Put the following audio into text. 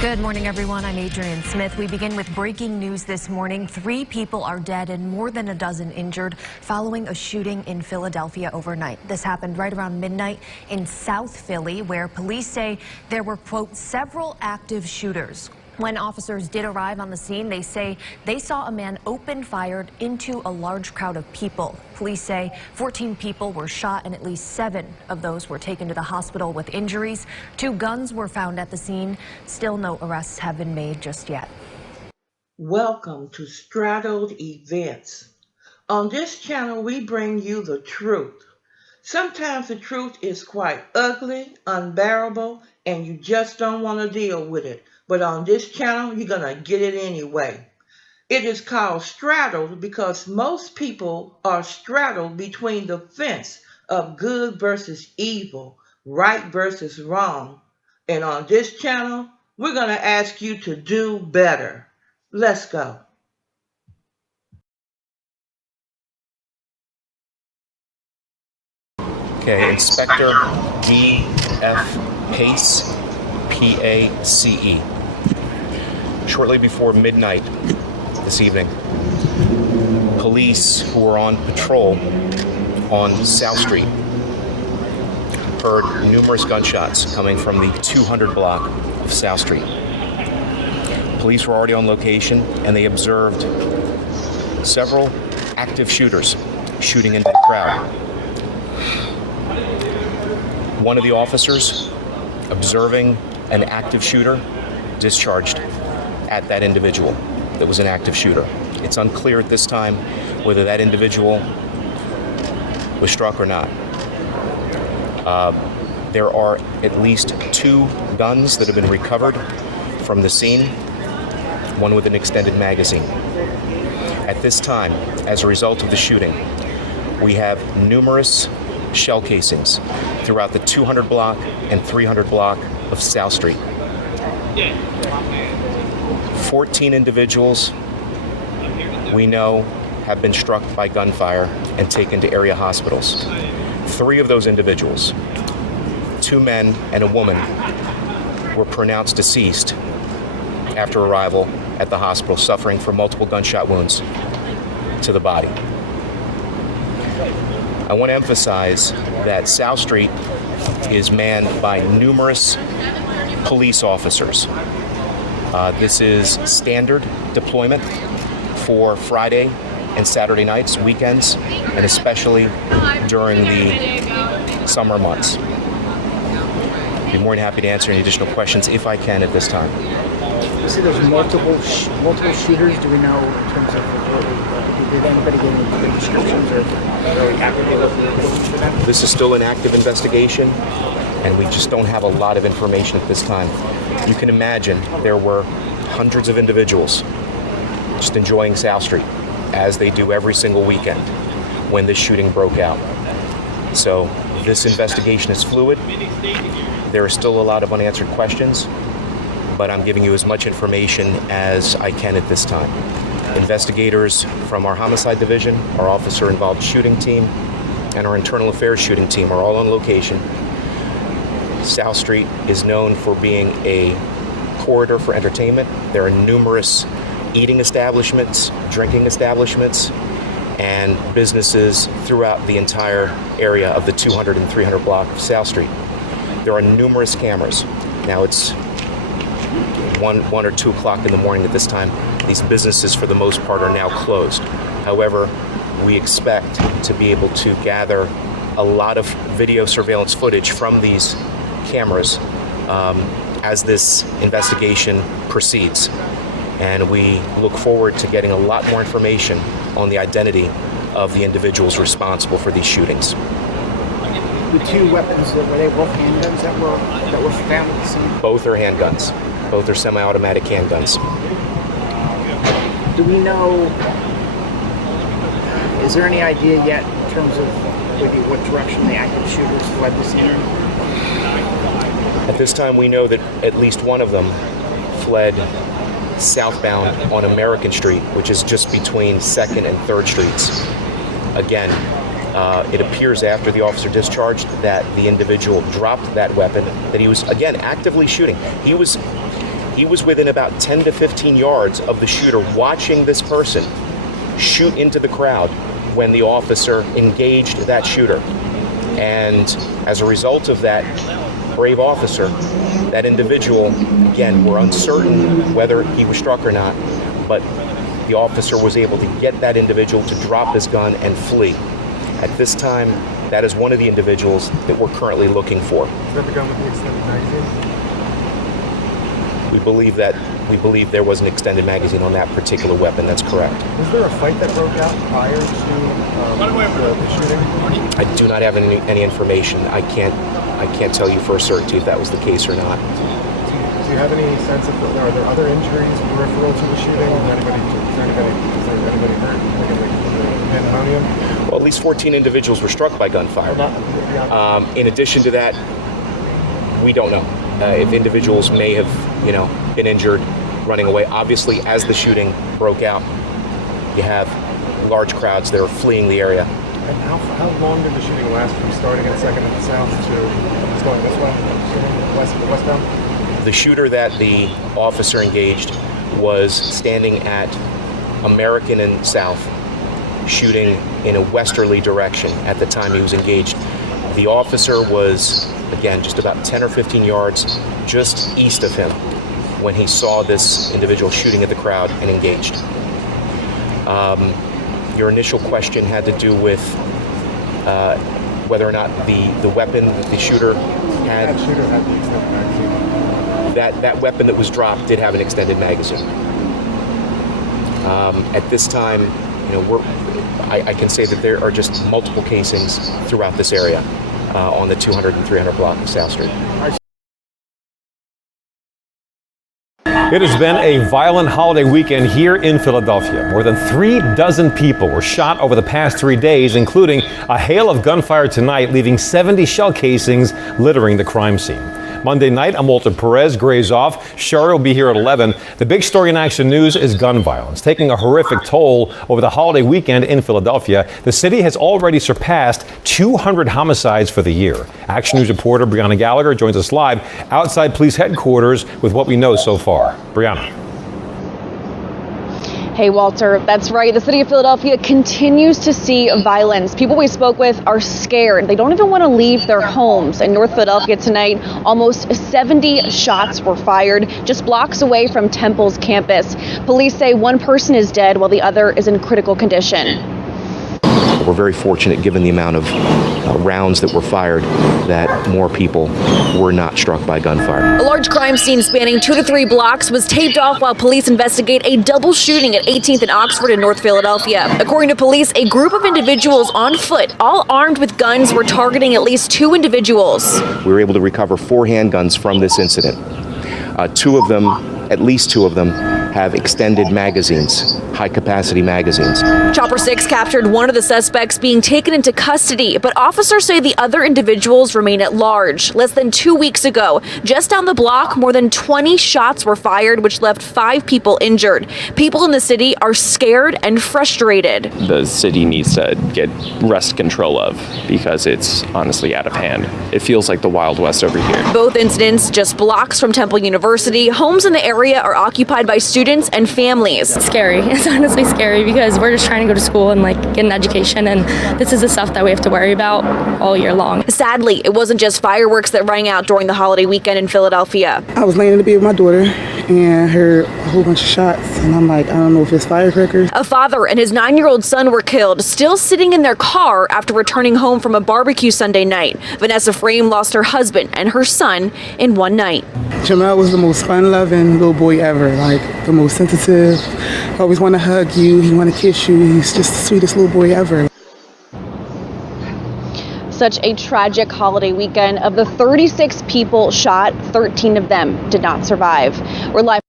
Good morning, everyone. I'm Adrienne Smith. We begin with breaking news this morning. 3 people are dead and more than a dozen injured following a shooting in Philadelphia overnight. This happened right around midnight in South Philly, where police say there were, quote, several active shooters. When officers did arrive on the scene, they say they saw a man open fire into a large crowd of people. Police say 14 people were shot and at least 7 of those were taken to the hospital with injuries. 2 guns were found at the scene. Still no arrests have been made just yet. Welcome to Straddled Events. On this channel, we bring you the truth. Sometimes the truth is quite ugly, unbearable, and you just don't want to deal with it. But on this channel, you're going to get it anyway. It is called straddled because most people are straddled between the fence of good versus evil, right versus wrong. And on this channel, we're going to ask you to do better. Let's go. Okay, Inspector D.F. Pace, P-A-C-E. Shortly before midnight this evening, police who were on patrol on South Street heard numerous gunshots coming from the 200 block of South Street. Police were already on location and they observed several active shooters shooting into the crowd. One of the officers observing an active shooter discharged at that individual that was an active shooter. It's unclear at this time whether that individual was struck or not. There are at least 2 guns that have been recovered from the scene, one with an extended magazine. At this time, as a result of the shooting, we have numerous shell casings throughout the 200 block and 300 block of South Street. 14 individuals we know have been struck by gunfire and taken to area hospitals. 3 of those individuals, 2 men and a woman, were pronounced deceased after arrival at the hospital, suffering from multiple gunshot wounds to the body. I want to emphasize that South Street is manned by numerous police officers. This is standard deployment for Friday and Saturday nights, weekends, and especially during the summer months. I'd be more than happy to answer any additional questions if I can at this time. You see there's multiple shooters. Do we know in terms of, did anybody get any descriptions or are we actively looking for them? This is still an active investigation, and we just don't have a lot of information at this time. You can imagine there were hundreds of individuals just enjoying South Street, as they do every single weekend when this shooting broke out. So this investigation is fluid. There are still a lot of unanswered questions, but I'm giving you as much information as I can at this time. Investigators from our homicide division, our officer-involved shooting team, and our internal affairs shooting team are all on location. South Street is known for being a corridor for entertainment. There are numerous eating establishments, drinking establishments, and businesses throughout the entire area of the 200 and 300 block of South Street. There are numerous cameras. Now it's 1 or 2 o'clock in the morning at this time. These businesses, for the most part, are now closed. However, we expect to be able to gather a lot of video surveillance footage from these cameras as this investigation proceeds. And we look forward to getting a lot more information on the identity of the individuals responsible for these shootings. The 2 weapons, were they both handguns that were found at the scene? Both are handguns. Both are semi-automatic handguns. Do we know, is there any idea yet in terms of maybe what direction the active shooters fled the scene? At this time, we know that at least one of them fled southbound on American Street, which is just between 2nd and 3rd Streets. Again, it appears after the officer discharged that the individual dropped that weapon, that he was, again, actively shooting. He He was within about 10 to 15 yards of the shooter, watching this person shoot into the crowd when the officer engaged that shooter. And as a result of that brave officer, that individual, again, we're uncertain whether he was struck or not, but the officer was able to get that individual to drop his gun and flee. At this time, that is one of the individuals that we're currently looking for. Is that the gun with the extended magazine? We believe there was an extended magazine on that particular weapon. That's correct. Was there a fight that broke out prior to the shooting? I do not have any information. I can't tell you for a certainty if that was the case or not. Do you have any sense of are there other injuries peripheral to the shooting? Is there anybody hurt? Pandemonium? Well, at least 14 individuals were struck by gunfire. In addition to that, we don't know if individuals may have, been injured running away. Obviously, as the shooting broke out, you have large crowds that are fleeing the area. And how long did the shooting last from starting at 2nd and South to it's going this way, westbound? The shooter that the officer engaged was standing at American and South, shooting in a westerly direction at the time he was engaged. The officer was, again, just about 10 or 15 yards just east of him when he saw this individual shooting at the crowd and engaged. Your initial question had to do with whether or not the weapon that the shooter had. That shooter had the extended magazine. That weapon that was dropped did have an extended magazine. At this time, I can say that there are just multiple casings throughout this area on the 200 and 300 block of South Street. It has been a violent holiday weekend here in Philadelphia. More than 36 people were shot over the past 3 days, including a hail of gunfire tonight, leaving 70 shell casings littering the crime scene. Monday night, I'm Walter Perez, Gray's off. Shari will be here at 11. The big story in Action News is gun violence, taking a horrific toll over the holiday weekend in Philadelphia. The city has already surpassed 200 homicides for the year. Action News reporter Brianna Gallagher joins us live outside police headquarters with what we know so far. Brianna. Hey, Walter, that's right. The city of Philadelphia continues to see violence. People we spoke with are scared. They don't even want to leave their homes. In North Philadelphia tonight, almost 70 shots were fired just blocks away from Temple's campus. Police say one person is dead while the other is in critical condition. We're very fortunate, given the amount of rounds that were fired, that more people were not struck by gunfire. A large crime scene spanning 2 to 3 blocks was taped off while police investigate a double shooting at 18th and Oxford in North Philadelphia. According to police, a group of individuals on foot, all armed with guns, were targeting at least 2 individuals. We were able to recover 4 handguns from this incident. At least two of them, have extended magazines, high-capacity magazines. Chopper 6 captured one of the suspects being taken into custody, but officers say the other individuals remain at large. Less than 2 weeks ago, just down the block, more than 20 shots were fired, which left 5 people injured. People in the city are scared and frustrated. The city needs to wrest control of, because it's honestly out of hand. It feels like the Wild West over here. Both incidents just blocks from Temple University. Homes in the area are occupied by students and families. It's scary. It's honestly scary because we're just trying to go to school and get an education, and this is the stuff that we have to worry about all year long. Sadly, it wasn't just fireworks that rang out during the holiday weekend in Philadelphia. I was laying in the bed with my daughter and heard a whole bunch of shots, and I'm like, I don't know if it's firecrackers. A father and his 9-year-old son were killed, still sitting in their car after returning home from a barbecue Sunday night. Vanessa Frame lost her husband and her son in one night. Jamel was the most fun-loving little boy ever, the most sensitive. Always want to hug you, he want to kiss you. He's just the sweetest little boy ever. Such a tragic holiday weekend. Of the 36 people shot, 13 of them did not survive. We're live